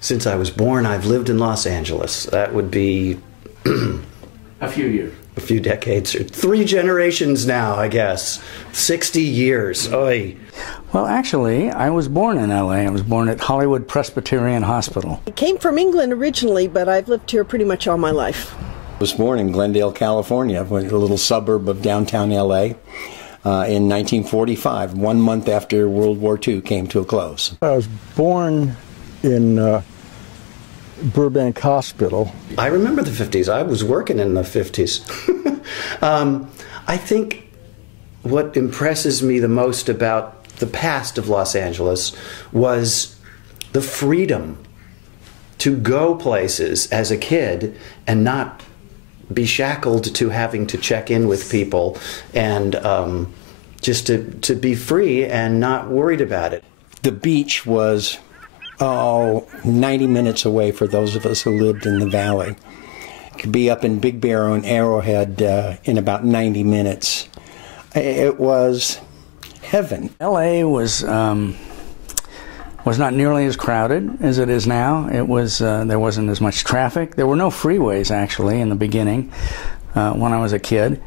since I was born, I've lived in Los Angeles. That would be a few years. A few decades, or 3 generations now, I guess. 60 years. Oy. Well, actually, I was born in L.A. I was born at Hollywood Presbyterian Hospital. I came from England originally, but I've lived here pretty much all my life. I was born in Glendale, California, a little suburb of downtown L.A. In 1945, 1 month after World War II came to a close. I was born in Burbank Hospital. I remember the 50s. I was working in the 50s. I think what impresses me the most about the past of Los Angeles was the freedom to go places as a kid and not be shackled to having to check in with people, and just to be free and not worried about it. The beach was 90 minutes away for those of us who lived in the valley. Could be up in Big Bear and Arrowhead in about 90 minutes. It was heaven. L.A. was not nearly as crowded as it is now. It was there wasn't as much traffic. There were no freeways actually in the beginning when I was a kid,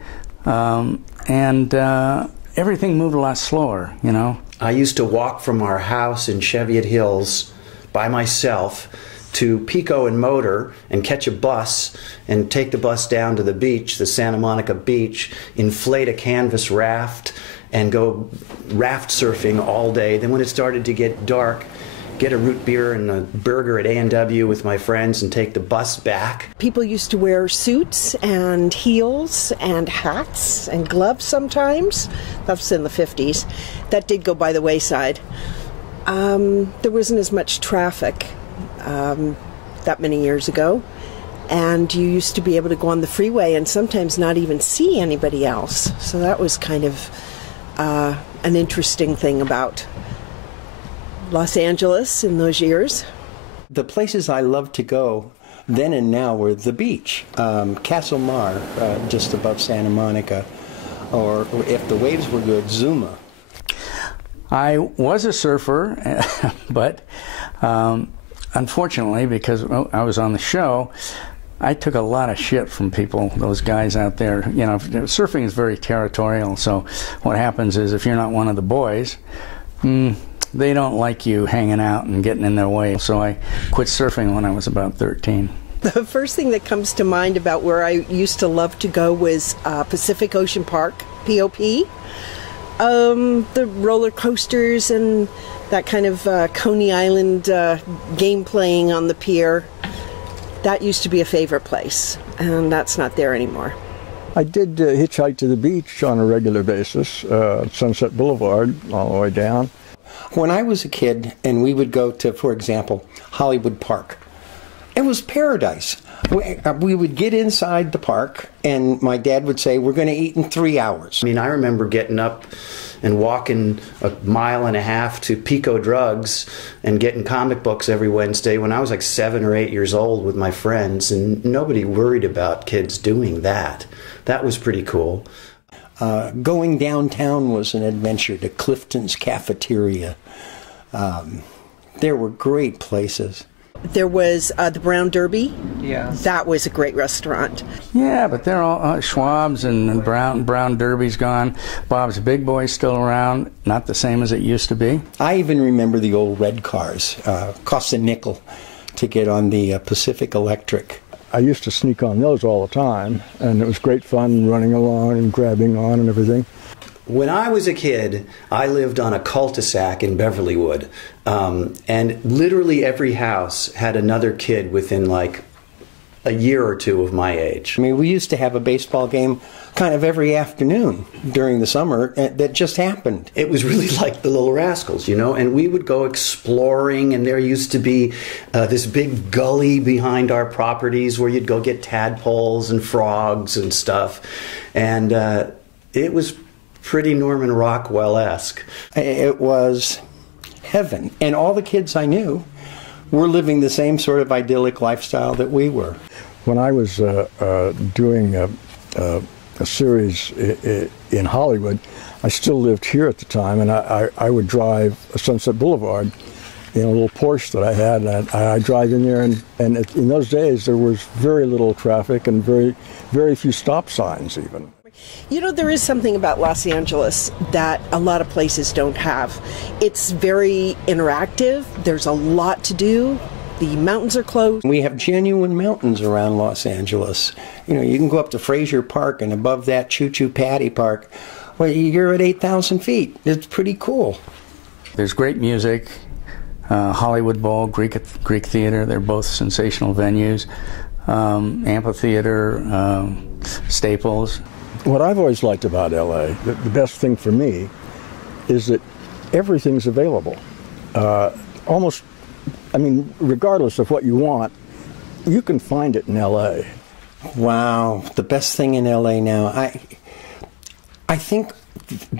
and everything moved a lot slower. You know. I used to walk from our house in Cheviot Hills by myself to Pico and Motor and catch a bus and take the bus down to the beach, the Santa Monica beach, inflate a canvas raft and go raft surfing all day. Then when it started to get dark, get a root beer and a burger at A&W with my friends and take the bus back. People used to wear suits and heels and hats and gloves sometimes. That was in the 50s. That did go by the wayside. There wasn't as much traffic that many years ago, and you used to be able to go on the freeway and sometimes not even see anybody else. So that was kind of an interesting thing about Los Angeles in those years. The places I loved to go then and now were the beach, Castle Mar, just above Santa Monica, or if the waves were good, Zuma. I was a surfer, but unfortunately, because I was on the show, I took a lot of shit from people, those guys out there. You know, surfing is very territorial, so what happens is if you're not one of the boys, they don't like you hanging out and getting in their way. So I quit surfing when I was about 13. The first thing that comes to mind about where I used to love to go was Pacific Ocean Park, POP. The roller coasters and that kind of Coney Island game playing on the pier. That used to be a favorite place, and that's not there anymore. I did hitchhike to the beach on a regular basis, Sunset Boulevard, all the way down. When I was a kid and we would go to, for example, Hollywood Park, it was paradise. We would get inside the park and my dad would say, we're going to eat in 3 hours. I mean, I remember getting up and walking 1.5 miles to Pico Drugs and getting comic books every Wednesday when I was like 7 or 8 years old with my friends, and nobody worried about kids doing that. That was pretty cool. Going downtown was an adventure, to Clifton's Cafeteria. There were great places. There was the Brown Derby. Yeah. That was a great restaurant. Yeah, but they're all Schwab's and Brown Derby's gone. Bob's Big Boy's still around, not the same as it used to be. I even remember the old red cars. Cost a nickel to get on the Pacific Electric. I used to sneak on those all the time, and it was great fun running along and grabbing on and everything. When I was a kid, I lived on a cul-de-sac in Beverlywood, and literally every house had another kid within like a year or two of my age. I mean, we used to have a baseball game kind of every afternoon during the summer that just happened. It was really like the Little Rascals, you know, and we would go exploring, and there used to be this big gully behind our properties where you'd go get tadpoles and frogs and stuff, and it was pretty Norman Rockwell-esque. It was heaven, and all the kids I knew were living the same sort of idyllic lifestyle that we were. When I was doing a series in Hollywood, I still lived here at the time, and I would drive Sunset Boulevard in a little Porsche that I had, and I drive in there, and in those days there was very little traffic and very few stop signs even. You know, there is something about Los Angeles that a lot of places don't have. It's very interactive. There's a lot to do. The mountains are closed. We have genuine mountains around Los Angeles. You know, you can go up to Frazier Park, and above that Choo Choo Patty Park, well, you're at 8,000 feet. It's pretty cool. There's great music, Hollywood Bowl, Greek Theater, they're both sensational venues, Amphitheater, Staples. What I've always liked about LA, the best thing for me, is that everything's available. Almost, I mean, regardless of what you want, you can find it in LA. Wow, the best thing in LA now. I think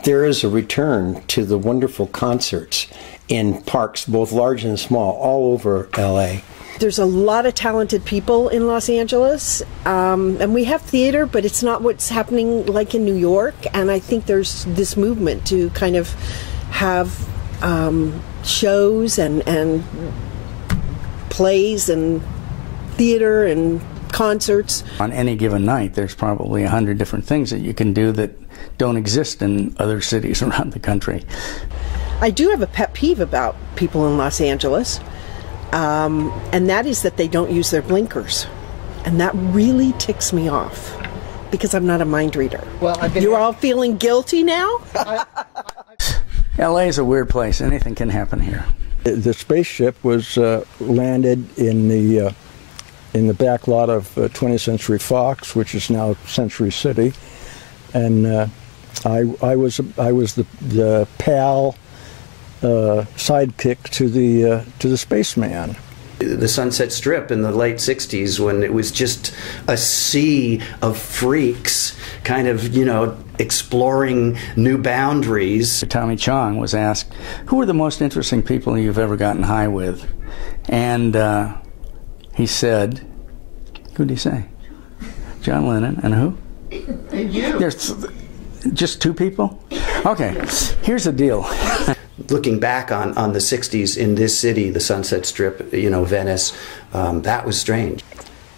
there is a return to the wonderful concerts in parks, both large and small, all over LA. There's a lot of talented people in Los Angeles, and we have theater, but it's not what's happening like in New York. And I think there's this movement to kind of have shows and plays and theater and concerts. On any given night, there's probably 100 different things that you can do that don't exist in other cities around the country. I do have a pet peeve about people in Los Angeles. And that is that they don't use their blinkers. And that really ticks me off because I'm not a mind reader. Well, you're all feeling guilty now? LA is a weird place. Anything can happen here. The Spaceship was landed in the back lot of 20th Century Fox, which is now Century City. And I was the pal sidekick to the spaceman. The Sunset Strip in the late 60s, when it was just a sea of freaks kind of, you know, exploring new boundaries. Tommy Chong was asked, who are the most interesting people you've ever gotten high with? And he said, who'd he say? John Lennon. And who? And you. There's just two people? Okay, here's the deal. Looking back on the 60s in this city, the Sunset Strip, you know, Venice, that was strange.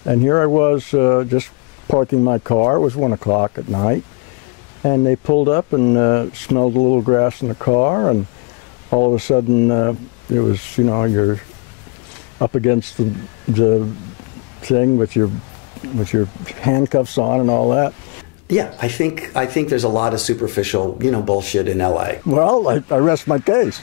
And here I was just parking my car. It was 1 o'clock at night. And they pulled up and smelled a little grass in the car. And all of a sudden, it was, you know, you're up against the thing with your handcuffs on and all that. Yeah, I think there's a lot of superficial, you know, bullshit in LA. Well, I rest my case.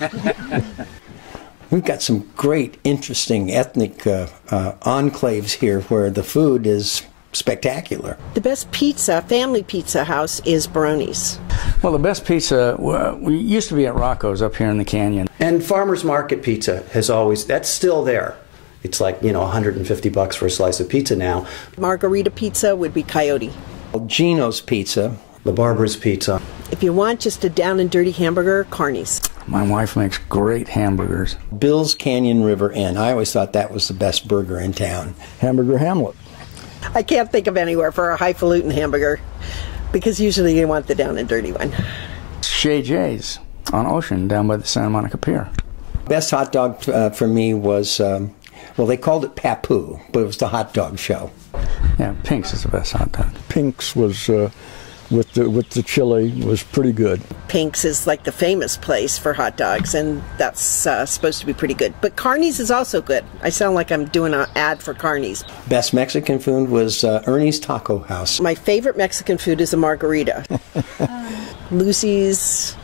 We've got some great, interesting ethnic enclaves here where the food is spectacular. The best pizza, family pizza house, is Baroni's. Well, the best pizza, we used to be at Rocco's up here in the canyon. And Farmer's Market Pizza has always, that's still there. It's like, you know, $150 for a slice of pizza now. Margarita pizza would be Coyote. Gino's Pizza. The Barber's Pizza. If you want just a down and dirty hamburger, Carney's. My wife makes great hamburgers. Bill's Canyon River Inn. I always thought that was the best burger in town. Hamburger Hamlet. I can't think of anywhere for a highfalutin hamburger because usually you want the down and dirty one. Chez Jay's on Ocean down by the Santa Monica Pier. Best hot dog for me was, well, they called it Papu, but it was the hot dog show. Yeah, Pink's is the best hot dog. Pink's was, with the chili, was pretty good. Pink's is like the famous place for hot dogs, and that's supposed to be pretty good. But Carney's is also good. I sound like I'm doing an ad for Carney's. Best Mexican food was Ernie's Taco House. My favorite Mexican food is a margarita. Lucy's,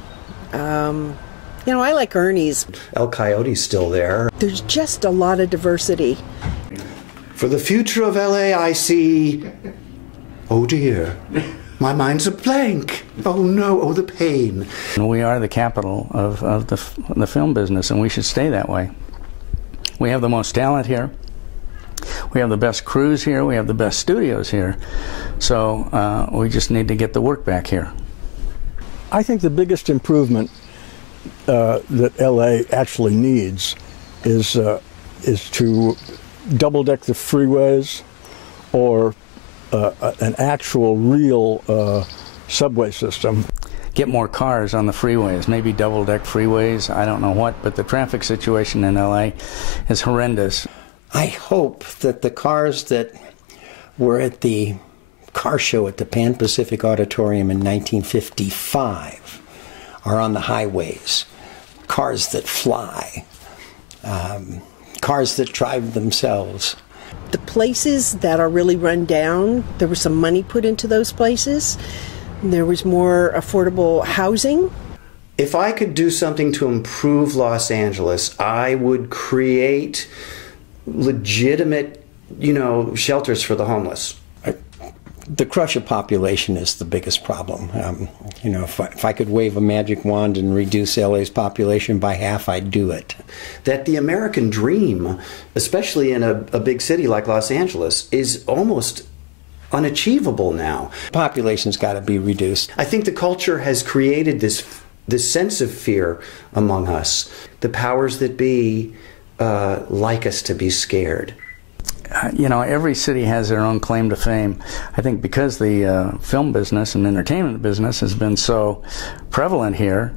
you know, I like Ernie's. El Coyote's still there. There's just a lot of diversity. For the future of LA, I see, oh dear, my mind's a blank. Oh no, oh the pain. We are the capital of the film business, and we should stay that way. We have the most talent here. We have the best crews here. We have the best studios here. So we just need to get the work back here. I think the biggest improvement that LA actually needs is to double-deck the freeways or an actual real subway system. get more cars on the freeways, maybe double-deck freeways, I don't know what, but the traffic situation in LA is horrendous. I hope that the cars that were at the car show at the Pan Pacific Auditorium in 1955 are on the highways. Cars that fly, cars that drive themselves. The places that are really run down, there was some money put into those places. There was more affordable housing. If I could do something to improve Los Angeles, I would create legitimate, shelters for the homeless. The crush of population is the biggest problem. If I could wave a magic wand and reduce LA's population by half, I'd do it. That the American dream, especially in a big city like Los Angeles, is almost unachievable now. Population's got to be reduced. I think the culture has created this sense of fear among us. The powers that be like us to be scared. Every city has their own claim to fame. I think because the film business and entertainment business has been so prevalent here,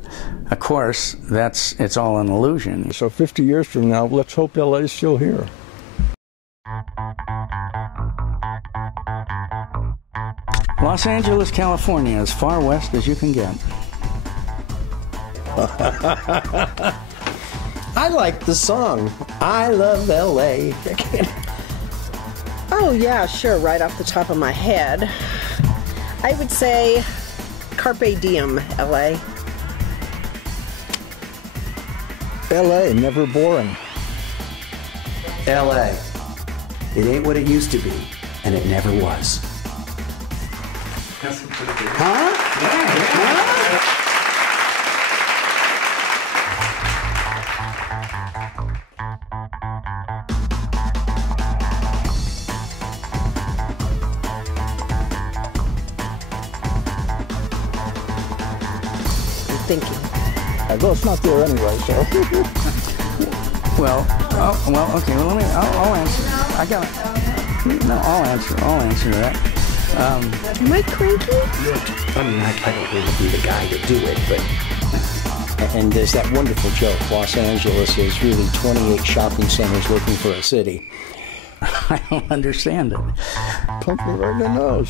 of course, it's all an illusion. So 50 years from now, let's hope LA is still here. Los Angeles, California, as far west as you can get. I like the song, I Love LA. Oh yeah, sure, right off the top of my head. I would say Carpe Diem, LA. LA, never boring. LA. It ain't what it used to be, and it never was. That's pretty good. Huh? Huh? Thinking. Well, it's not there anyway, so. Okay. Well, I'll answer. I'll answer that. Am I cranky? I mean, I don't want to be the guy to do it, but... And there's that wonderful joke, Los Angeles is really 28 shopping centers looking for a city. I don't understand it. Punch me right in the nose.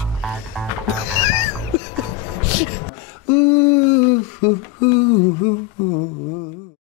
Ooh, ooh, ooh, ooh, ooh.